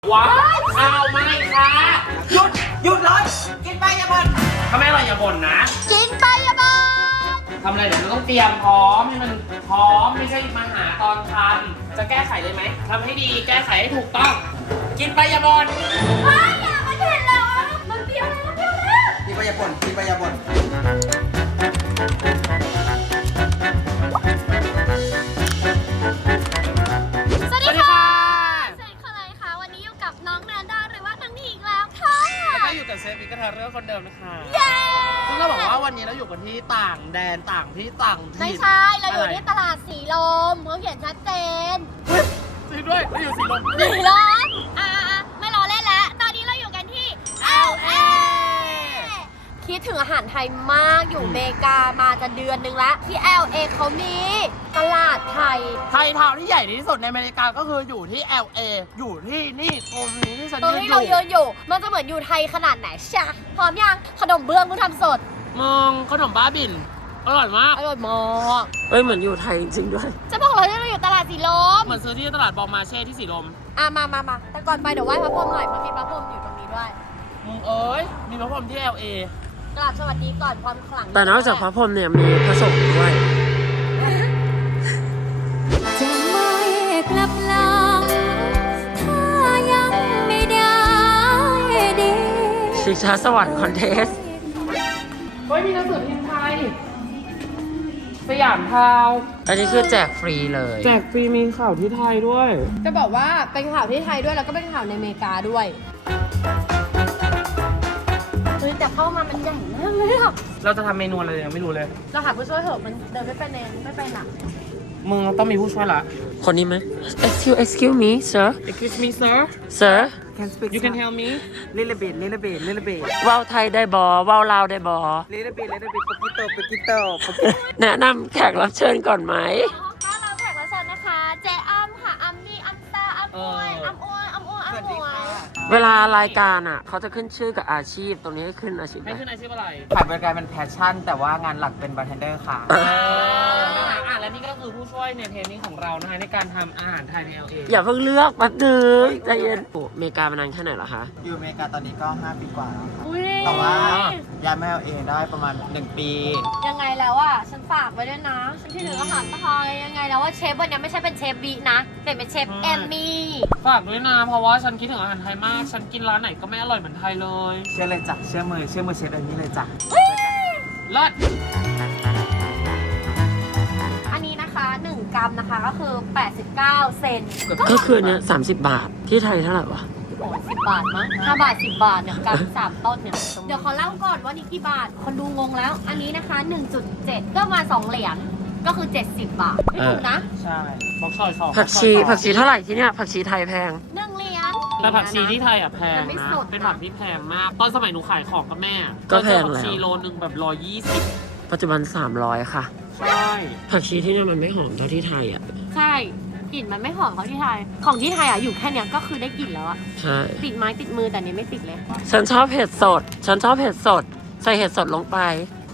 ว้าวข้าวไหมคะหยุดเลยกินไปอย่าบ่นถ้าไม่อร่อยอย่าบ่นนะกินไปอย่าบ่นทำอะไรเดี๋ยวเราต้องเตรียมพร้อมให้มันพร้อมไม่ใช่มาหาตอนทำจะแก้ไขเลยไหมทำให้ดีแก้ไขให้ถูกต้องกินไปอย่าบ่นอย่ามาเห็นแล้วมันเปรี้ยวแล้วกินไปอย่าบ่นกินไปอย่าบ่นสวัสดีค่ะเซนคาไรค่ะวันนี้อยู่กับน้องแนนด้าหรือว่าน้องนีอีกแล้วค่ะแล้วก็อยู่กับเชฟวิกเทอร์เรอร์คนเดิมนะคะเย้ซึ่งเราบอกว่าวันนี้เราอยู่กันที่ต่างแดนต่างที่ต่างถิ่นไม่ใช่เราอยู่ที่ตลาดสีลมเขาเขียนชัดเจนจริงด้วยเราอยู่สีลมไม่รอเล่นแล้วตอนนี้เราอยู่กันที่ LA คิดถึงอาหารไทยมากอยู่อเมริกามาจะเดือนนึงแล้วที่ LA เขามีตลาดไทยทาวน์ที่ใหญ่ที่สุดในอเมริกาก็คืออยู่ที่ LA อยู่ที่นี่ตรงนี้ที่ฉันตรงที่เรายืนอยู่มันจะเหมือนอยู่ไทยขนาดไหนชะพร้อมยังขนมเบื้องมึงทำสดมึงขนมบ้าบินอร่อยมากอร่อยมากเหมือนอยู่ไทยจริงด้วยจะบอกเราจะอยู่ตลาดสีลมเหมือนซื้อที่ตลาดบองมาเช่ที่สีลมมาแต่ก่อนไปเดี๋ยวไหว้พระพรหมหน่อยเพราะมีพระพรหมอยู่ตรงนี้ด้วยมึงเอ้ยมีพระพรหมที่ LA กราบสวัสดีก่อนความขลังแต่นอกจากพระพรหมเนี่ยมีพระสงฆ์ด้วยจะไม่กลับหลังถ้ายังไม่ได้ดีชิงช้าสวรรค์คอนเทสเฮ้ยมีหนังสือพิมพ์ไทยสยามทาวน์อันนี้คือแจกฟรีเลยแจกฟรีมีข่าวที่ไทยด้วยจะบอกว่าเป็นข่าวที่ไทยด้วยแล้วก็เป็นข่าวในอเมริกาด้วยแต่เข้ามามันใหญ่มากเลยอะเราจะทำเมนูอะไรยังไม่รู้เลยเราหาผู้ช่วยเถอะมันเดินไม่ไปหนักมึงต้องมีผู้ช่วยละคนนี้ไหม excuse me sir you can help me little bit ว่าวไทยได้บอว่าวลาวได้บอ little bit ปกิโตแนะนำแขกรับเชิญก่อนไหมก็เราแขกรับเชิญนะคะเจอ้ำค่ะอ้ำนี่อ้ำตาอ้ำอ้วยเวลารายการอ่ะเขาจะขึ้นชื่อกับอาชีพตรงนี้ขึ้นอาชีพให้ขึ้นอาชีพอะไรขายบริการเป็นแพชชั่นแต่ว่างานหลักเป็นบาร์เทนเดอร์ค่ะนะคะและนี่ก็คือผู้ช่วยในเทปนี้ของเรานะคะในการทำอาหารไทยใน LA อย่าเพิ่งเลือกแป๊บนึงใจเย็นอเมริกามานานแค่ไหนเหรอคะอยู่อเมริกาตอนนี้ก็5 ปีกว่าแล้วค่ะแต่ว่าย้ายมา LA ได้ประมาณ1 ปียังไงแล้วอ่ะฉันฝากไว้ด้วยนะฉันคิดถึงอาหารไทยยังไงแล้วว่าเชฟวันนี้ไม่ใช่เป็นเชฟบีนะแต่เป็นเชฟแอมมี่ฝากด้วยนะเพราะว่าฉันคิดถึงอาหารไทยมากฉันกินร้านไหนก็ไม่อร่อยเหมือนไทยเลยเชื่อเลยจ้ะเชื่อมือเชฟแอมมี่เลยจ้ะเลิศอันนี้นะคะ1 กรัมนะคะก็คือ89 เซนก็คือเนี้ย30 บาทที่ไทยเท่าไหร่วะ 10 บาทมั้ง5 บาท10 บาทเนี่ยกรัม3 ต้นเนี่ยเดี๋ยวขอเล่าก่อนว่านี่กี่บาทคนดูงงแล้วอันนี้นะคะ 1.7 ก็มา2 เหรียญก็คือ70 บาทไม่ถูกนะใช่บอกซอย2 ผักชีเท่าไหร่ที่เนี้ยผักชีไทยแพง 1 เหรียญแต่ผักชีที่ไทยอ่ะแพงนะเป็นผักที่แพงมากตอนสมัยหนูขายของกับแม่ก็แพงแล้วผักชีโลนึงแบบ120 ปัจจุบัน300ค่ะใช่ผักชีที่นี่มันไม่หอมเท่าที่ไทยอ่ะใช่กลิ่นมันไม่หอมเขาที่ไทยของที่ไทยอ่ะอยู่แค่เนี้ยก็คือได้กลิ่นแล้วอ่ะใช่ติดไม้ติดมือแต่นี้ไม่ติดเลยฉันชอบเห็ดสดใส่เห็ดสดลงไป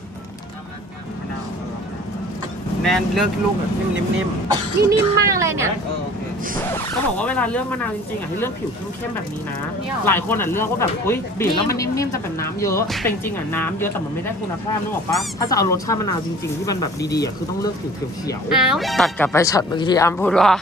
แนนเลือกลูกแบบนิ่มนิ่มมากเลยเนี่ยเขาบอกว่าเวลาเลือกมะนาวจริงๆอ่ะให้เลือกผิวเข้มๆแบบนี้นะหลายคนอ่ะเลือกว่าแบบอุ้ยบีบแล้วมันนิ่มๆจะแบบน้ำเยอะแต่จริงๆอ่ะน้ำเยอะแต่มันไม่ได้คุณภาพนึกออกปะถ้าจะเอารสชาติมะนาวจริงๆที่มันแบบดีๆอ่ะคือต้องเลือกผิวเขียวๆตัดกลับไปช็อตเมื่อกี้ที่อ้ำพูดว่า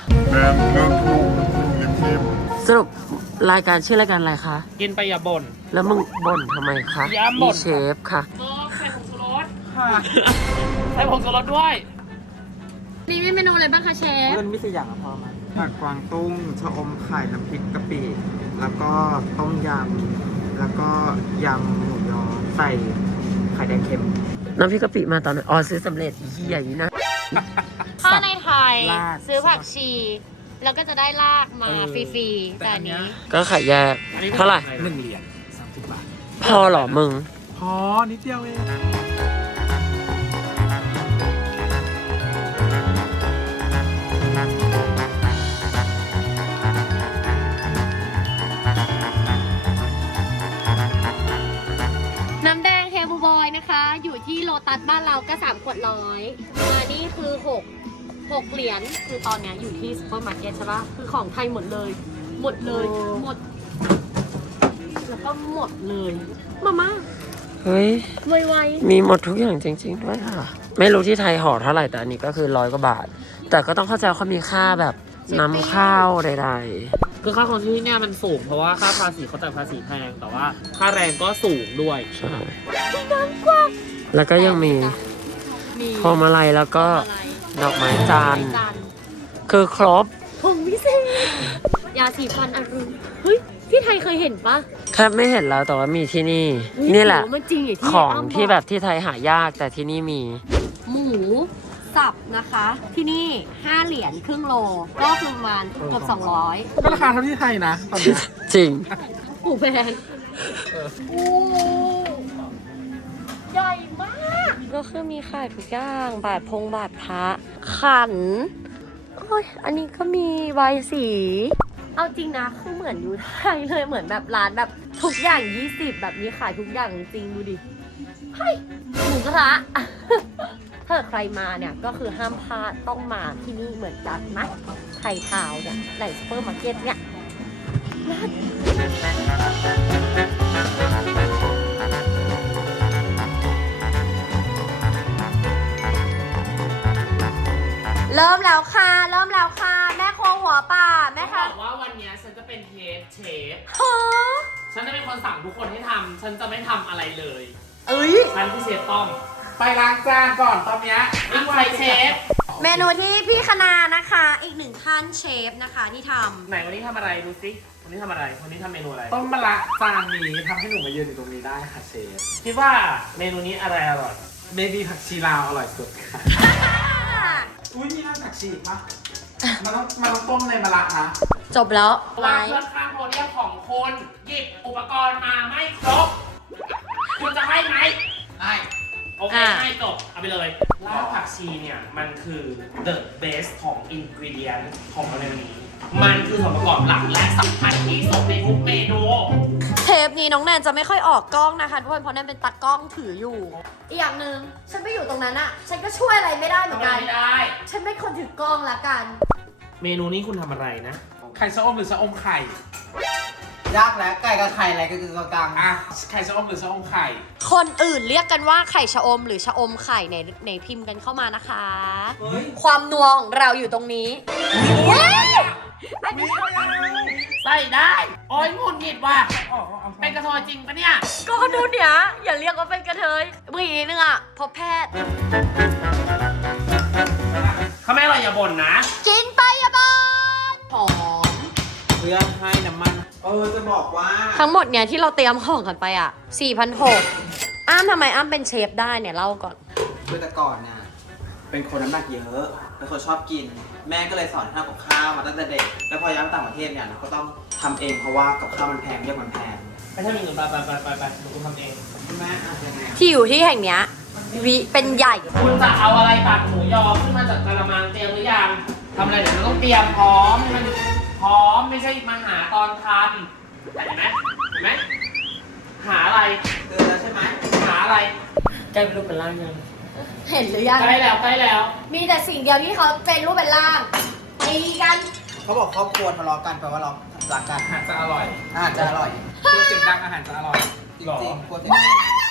สรุปรายการชื่อรายการอะไรคะกินไปอย่าบ่นแล้วมึงบ่นทำไมคะมีเชฟค่ะใส่ผงชูรสค่ะใส่ผงชูรสด้วยนี่มีเมนูอะไรบ้างคะเชฟเพื่อนมิสอย่างพอมาผัดกวางตุ้งชะอมไข่น้ำพริกกะปิแล้วก็ต้มยำแล้วก็ยำหมูยอใส่ไข่แดงเค็มน้ำพริกกะปิมาตอนไหนซื้อสำเร็จอีกใหญ่นะถ้าในไทยซื้อผักชีแล้วก็จะได้ลากมาฟรีๆแต่อันนี้ก็ขายแยกเท่าไหร่ 1 เหรียญ30 บาทพอหรอมึงพอนิดเดียวเองน้ำแดงเฮบูบอยนะคะอยู่ที่โลตัสบ้านเราก็3 ขวด100มานี่คือ6 เหรียญคือตอนนี้อยู่ที่ซุปเปอร์มาร์เก็ตใช่ปะคือของไทยหมดเลยหมดก็หมดเลยมาม่าเฮ้ยไวมีหมดทุกอย่างจริง ๆ ด้วยค่ะ ไม่รู้ที่ไทยห่อเท่าไหร่แต่อันนี้ก็คือ100 กว่าบาท แต่ก็ต้องเข้าใจว่าเขามีค่าแบบนำเข้าใดคือค่าของที่เนี่ยมันสูงเพราะว่าค่าภาษีเขาจ่ายภาษีแพงแต่ว่าค่าแรงก็สูงด้วยๆ ใช่ แล้วก็ยังมีๆมีพวงมาลัยแล้วก็อะไรดอกไม้จันทร์คือครบผงวิเศษยาสีฟันอรุณเฮ้ยที่ไทยเคยเห็นปะแทบไม่เห็นแล้วแต่ว่ามีที่นี่ นี่แหละโอ้มันจริงอย่างที่ของอ้ำที่แบบที่ไทยหายากแต่ที่นี่มีหมูสับนะคะ ที่นี่5 เหรียญครึ่งโล ก็คือประมาณเกือบ200 ก็ราคาเท่าที่ไทยนะตอนนี้จริงหูแพงโอ้ใหญ่มาก ก็คือมีขายทุกอย่าง บาทพระขัน โอ้ย อันนี้ก็มีใบสี เอาจริงนะ คือเหมือนอยู่ไทยเลย เหมือนแบบร้านแบบทุกอย่าง 20 แบบนี้ขายทุกอย่างจริงดูดิ เฮ้ย หมูกระทะ ถ้าใครมาเนี่ย ก็คือห้ามพลาดต้องมาที่นี่เหมือนกันนะไทยทาวน์เนี่ยในซูเปอร์มาร์เก็ตเนี่ย เริ่มแล้วค่ะ แม่ครัวหัวป่าแม่บค่ะอกว่าวันนี้ฉันจะเป็นเฮดเชฟฮะฉันจะเป็นคนสั่งทุกคนให้ทำฉันจะไม่ทำอะไรเลยเอ้ยฉันคือเชฟต้องไปล้างจานก่อนตอนเนี้ยอันไฟเชฟเมนูที่พี่คณานะคะ อีกหนึ่งท่านเชฟนะคะที่ทไหนวันนี้ทำอะไรดูสิวันนี้ทำอะไรวันนี้ทำเมนูอะไรต้มมะระจานนี้ทำให้หนูมายืนอยู่ตรงนี้ได้ค่ะเชฟคิดว่าเมนูนี้อะไรอร่อยเบบี้ผักชีลาวอร่อยสุดค่ะำอุ้ยมีน้ำผักชีปะมันต้องต้มในมะระนะจบแล้ววางเครื่องข้างโพเดียมของคุณหยิบอุปกรณ์มาไม่ครบ คุณจะให้ไหมได้โอเคให้จบเอาไปเลยรากผักชีเนี่ยมันคือ the best ของ ingredient ของเมนูนี้ มันคือส่วนประกอบหลักและสำคัญที่สุดในทุกเมนูเทปนี้น้องแนนจะไม่ค่อยออกกล้องนะคะทุกคนเพราะแนนเป็นตากล้องถืออยู่ อีกอย่างหนึ่งฉันไปอยู่ตรงนั้นอะฉันก็ช่วยอะไรไม่ได้เหมือนกันไม่ได้ฉันเป็นคนถือกล้องละกันเมนูนี้คุณทำอะไรนะไข่ชะอมหรือชะอมไข่ยากแล้วไก่กับไข่อะไรก็คือกลางอ่ะไข่ชะอมหรือชะอมไข่คนอื่นเรียกกันว่าไข่ชะอมหรือชะอมไข่ในพิมพ์กันเข้ามานะคะเฮ้ยความนัวของเราอยู่ตรงนี้อันนี้ใส่ได้ โอ้ยงุนงิดว่ะเป็นกระเทยจริงปะเนี่ยก็ดูเนี่ยอย่าเรียกว่าเป็นกระเทยเมื่อกี้นึงอะพบแพทย์ถ้าไม่อร่อยอย่าบ่นนะกินไปอย่าบอนหอมเพื่อให้น้ำมัน จะบอกว่าทั้งหมดเนี่ยที่เราเตรียมของกันไปอะ4,600อ้ามทำไมอ้ามเป็นเชฟได้เนี่ยเล่าก่อนคือแต่ก่อนเนี่ยเป็นคนน้ำหนักเยอะเป็นคนชอบกิน แม่ก็เลยสอนให้ทำกับข้าวมาตั้งแต่เด็ก แล้วพอย้ายมาต่างประเทศเนี่ยเราก็ต้องทำเองเพราะว่ากับข้าวมันแพงเรียกมันแพงไม่ใช่มีเงินไปเดี๋ยวคุณทำเองคุณแม่อาจจะไงที่อยู่ที่แห่งเนี้ยวิเป็นใหญ่คุณจะเอาอะไรตักหมูยอขึ้นมาจากกระมังเตรียมหรือยังทำอะไรเดี๋ยวมันต้องเตรียมพร้อมให้มันพร้อมไม่ใช่มาหาตอนทำเห็นไหมหาอะไรเตือนแล้วใช่ไหมหาอะไรใกล้เป็นรูปเป็นร่างยังเห็นหรือยังใกล้แล้วมีแต่สิ่งเดียวที่เขาเป็นรูปเป็นร่างตีกันเขาบอกครอบครัวทะเลาะกันแปลว่าเรารักกันอาหารจะอร่อยอาหารจะอร่อยพูดเสียงดังอาหารจะอร่อยจริงๆกลัวเสียง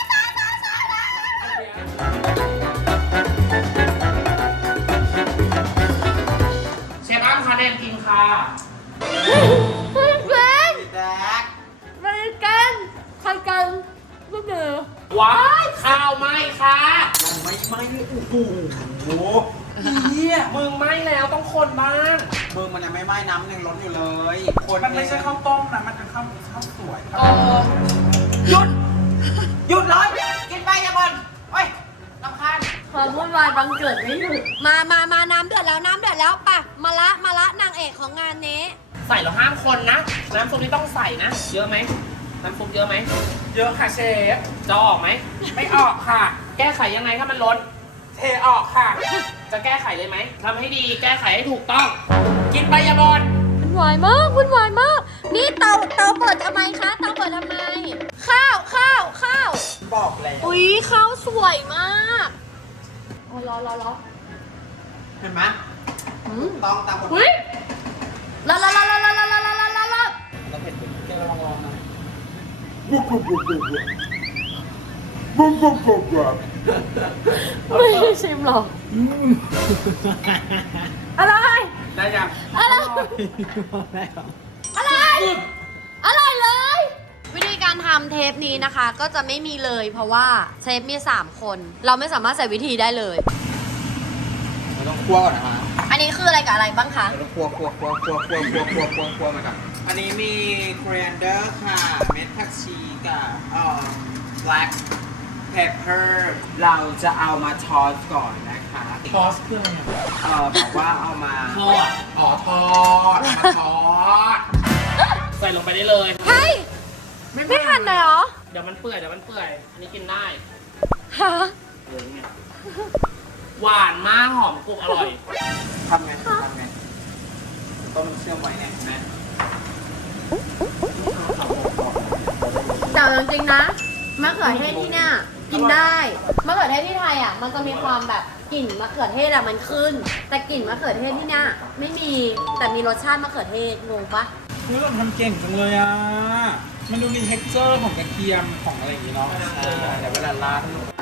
เชฟอ้ำคะแนนกินค่ะเพื่อนแจ๊คมากันใครกันก็เจอว้ายข้าวไหม้ค่ะยังไม่โอ้โหเฮียมึงไหม้แล้วต้องคนบ้างมึงมันยังไม่ไหม้น้ำยังร้อนอยู่เลยคนมันไม่ใช่ข้าวต้มนะ มันเป็นข้าวสวยหยุดเลยกินไปอย่าบ่นโอ้ยรำคาญความวุ่นวายบังเกิดไม่หยุดมาน้ำเดือดแล้วป่ะมาละนางเอกของงานนี้ใส่แล้วห้ามคนนะ น้ำซุปนี่ต้องใส่นะ เยอะไหมน้ำซุปเยอะไหมเยอะค่ะเชฟจะออกไหมไม่ออกค่ะแก้ไขยังไงถ้ามันล้นเทออกค่ะจะแก้ไขเลยไหมทำให้ดีแก้ไขให้ถูกต้อง กินไปอย่าบอลวุ่นวายมาก นี่เตาเปิดทำไมคะเตาเปิดทำไม ข้าวบอกแล้วอุ๊ยข้าวสวยมากโอ้รอเห็นไหมอืมต้องตามกฎหอุ๊มายรอแล้วเผ็ดไปเกลือลองๆนะไม่ได้ชิมหรอกอะไรได้ยังอะไร อะไร อร่อยเลย วิธีการทำเทปนี้นะคะ ก็จะไม่มีเลย เพราะว่าเชฟมี3 คน เราไม่สามารถใส่วิธีได้เลยเราต้องคั่วก่อนนะคะอันนี้คืออะไรกับอะไรบ้างคะเราต้องคั่วมาก่อนอันนี้มี coriander ค่ะ เม็ดผักชีกับblack pepper เราจะเอามาทอสก่อนนะคะทอสเครื่องบอกว่าเอามาทอดอ๋อทอดเอามาทอดใส่ลงไปได้เลยเฮ้ย ไม่หั่นเลยเหรอเดี๋ยวมันเปื่อยอันนี้กินได้ฮะไงหวานมากหอมกรุบอร่อยทำไงต้มเชื่อมไว้เนี่ยแม่แต่จริงๆนะมะเขือเทศที่เนี่ยกินได้มะเขือเทศที่ไทยอ่ะมันจะมีความแบบกลิ่นมะเขือเทศอ่ะมันขึ้น แต่กลิ่นมะเขือเทศที่เนี่ยไม่มีแต่มีรสชาติมะเขือเทศงงปะนี่เราทำเก่งจังเลยอ่ะ มันดูมี texture ของกระเทียมของอะไรอย่างงี้เนาะเดี๋ยวเวลาราด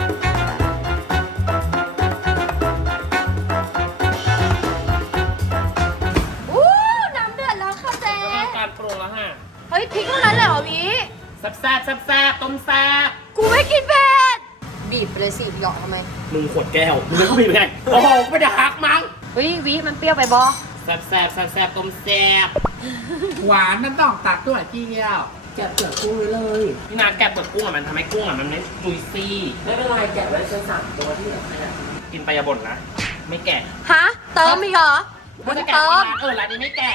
อู้น้ำเดือดแล้วค่ะเจ๊การปรุงแล้วฮะเฮ้ยพริกเท่านั้นเลยเหรอวิแซ่บต้มแซ่บกูไม่กินเผ็ดบีบไปเลยสิหยอกทำไมมึงขวดแก้วมึงก็บีบไปไงโอ้โหไม่ได้หักมั้งเฮ้ยวิมันเปรี้ยวไปบอแซ่บต้มแซ่บหวานมันต้องตัดด้วยพี่เงี้ยวแกะเปลือกกุ้งไว้เลยพี่นาแกะเปลือกกุ้งอ่ะมันทำให้กุ้งอ่ะมันไม่จุยซี่ไม่เป็นไรแกะไว้แค่3 ตัวที่เหลือขนาดกินไปอย่าบ่นนะ ไม่แกะฮะเติมอีกเหรอว่าจะแกะเติที่มร้านร้านนี้ไม่แกะ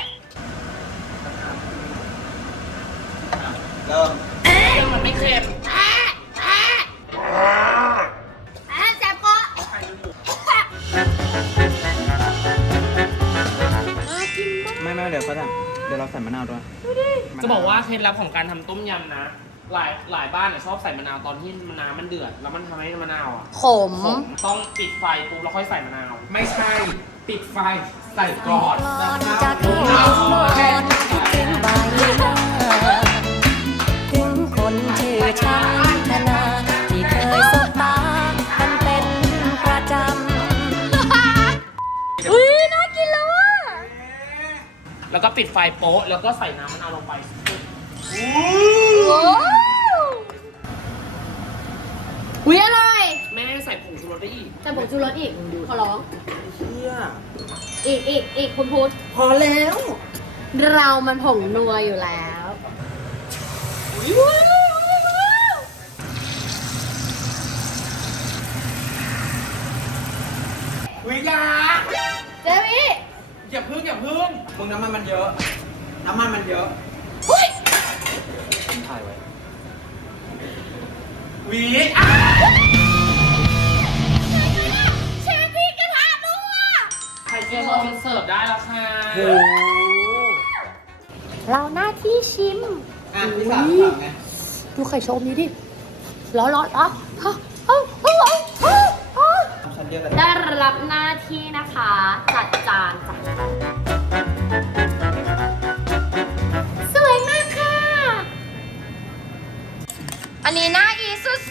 เริ่มเครื่องมันไม่เค็มแซ่บก็ไม่เดี๋ยวเขาทำเดี๋ยวเราใส่มะนาวด้วยจะบอกว่าเคล็ดลับของการทำต้มยำนะ หลายบ้านชอบใส่มะนาวตอนที่มะนาวมันเดือด แล้วมันทำให้มะนาวอ่ะขมต้องปิดไฟปุ๊บแล้วค่อยใส่มะนาวไม่ใช่ ปิดไฟ ใส่ก่อนจากที่นอนคิดถึงบ่ายหน้าถึงคนชื่อฉันธนาที่เคยสบตากันเป็นประจำอุ้ยน่ากินแล้วอ่ะแล้วก็ปิดไฟโป๊ะแล้วก็ใส่น้ำมะนาวลงไปโอ้อุ้ยอะไรแม่ใส่ผงชูรสได้อีกแต่ผงชูรสอีกขอร้องเชี่ยอีกคุณพูดพอแล้วเรามันผงนัวอยู่แล้ววิยาเจวี่อย่าพึ่งมึงน้ำมันเยอะอุ้ยถ่ายไว้วีเชฟพี่กระทะนัวใครจะลองเสิร์ฟได้แล้วค่ะเราหน้าที่ชิมอ่ะพี่สาวไงดูไข่ชมนี้ดิร้อนฉันเรียกอะไรได้รับหน้าที่นะคะจัดจานจ้ะสวยมากค่ะ อันนี้น่าอีสุด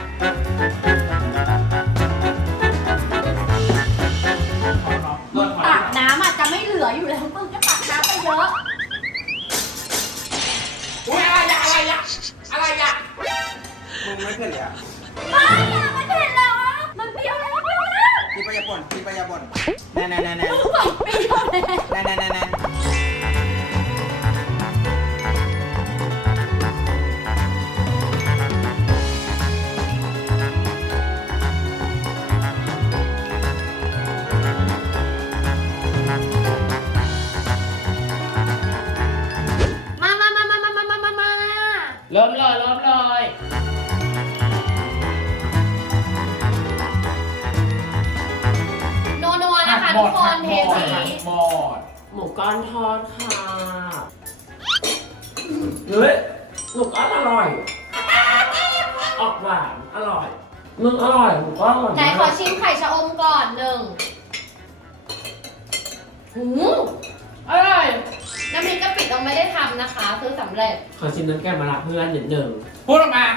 ๆตักน้ำอ่ะจะไม่เหลืออยู่แล้วมึงก็ตักน้ำไปเยอะอุ้ยอะไรอะมึงไม่เผ็ดเลยอ่ะไม่อะมันเผ็ดแล้วอะมันเปรี้ยวแล้วพี่ปยาบ่นแน่เปรี้ยวแล้ว มาเริ่มเลยนัวๆนะคะทุกคนเทปนี้หมูก้อนทอดค่ะเฮ้ยหมูก้อนอร่อย ออกหวานอร่อยมึงอร่อยหมูก้อนอร่อยไหนขอชิมไข่ชะอมก่อน1 อร่อยน้ำพริกกะปิเราไม่ได้ทำนะคะคือสำเร็จขอชิมน้ำแกงมะระเพื่อนนิดหนึ่งพูดออกมา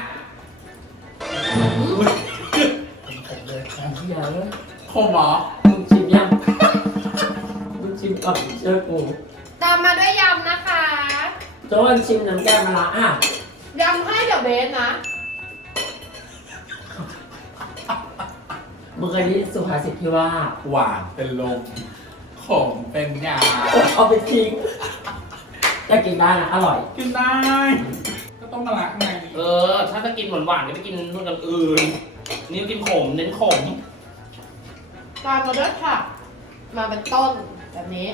เดี๋ยวคมเหรอมึงชิมยังมึงชิมก่อนเชื่อกูตามมาด้วยยำนะคะโจ้นชิมน้ำแกงมะระอ่ะยำให้เดี๋ยวเบสนะมึงเคยได้ยินสุภาษิตที่ว่าหวานเป็นลมขมเป็นยาเอาไปทิ้งแต่กินได้นะอร่อยกินได้ ก็ต้องมาละไงถ้าจะกินหวานๆก็ไปกินนู่นอย่างอื่น นี่กินขมเน้นขมตามมาด้วยค่ะ มาเป็นต้นแบบนี้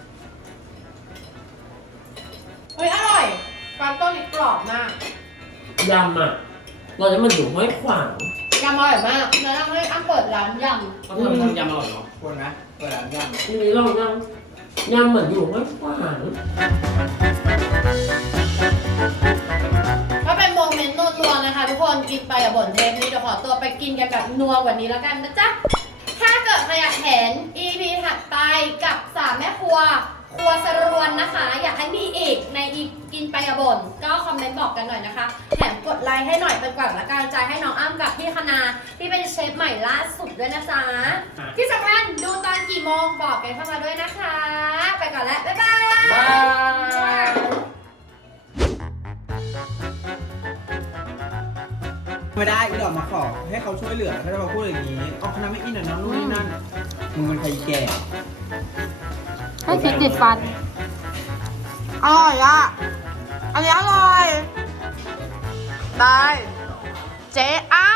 เฮ้ย อร่อยปลาต้นนี่กรอบมากยำอ่ะตอนนี้มันอยู่ห้วยขวางยำอร่อยมากแนะนำให้อ้ำเปิดร้านยเขาทำยำอร่อยเนาะควรไหมเปิดร้านยังทีนี้ลองยำเหมือนอยู่ห้วยขวางำก็เป็นโมเมนต์นัวๆนะคะ ทุกคนกินไปอย่าบ่นเทปนี้เดี๋ยวขอตัวไปกินกันแบบนัวกว่านี้แล้วกันนะจ๊ะ ถ้าเกิดใครอยากเห็น EP ถัดไปกับ3แม่ครัว ครัวสรวนนะคะ อยากให้มีอีกในกินไปอย่าบ่นก็คอมเมนต์บอกกันหน่อยนะคะแถมกดไลค์ให้หน่อยเป็นกำลังใจให้น้องอ้ำกับพี่คณาที่เป็นเชฟใหม่ล่าสุดด้วยนะจ๊ะ ที่สำคัญดูตอนกี่โมงบอกกันเข้ามาด้วยนะคะ ไปก่อนแล้ว บ๊ายบายบายไม่ได้อีหลอดมาขอให้เขาช่วยเหลือเขาจะมาพูดอย่างนี้เอาคณะไม่อินหน่อยน้องนู่นนี่นั่นมึงเป็นใครแก่ให้คิดติดฟัน อร่อยอ่ะ อันนี้อร่อย ได้ เจ๊อ้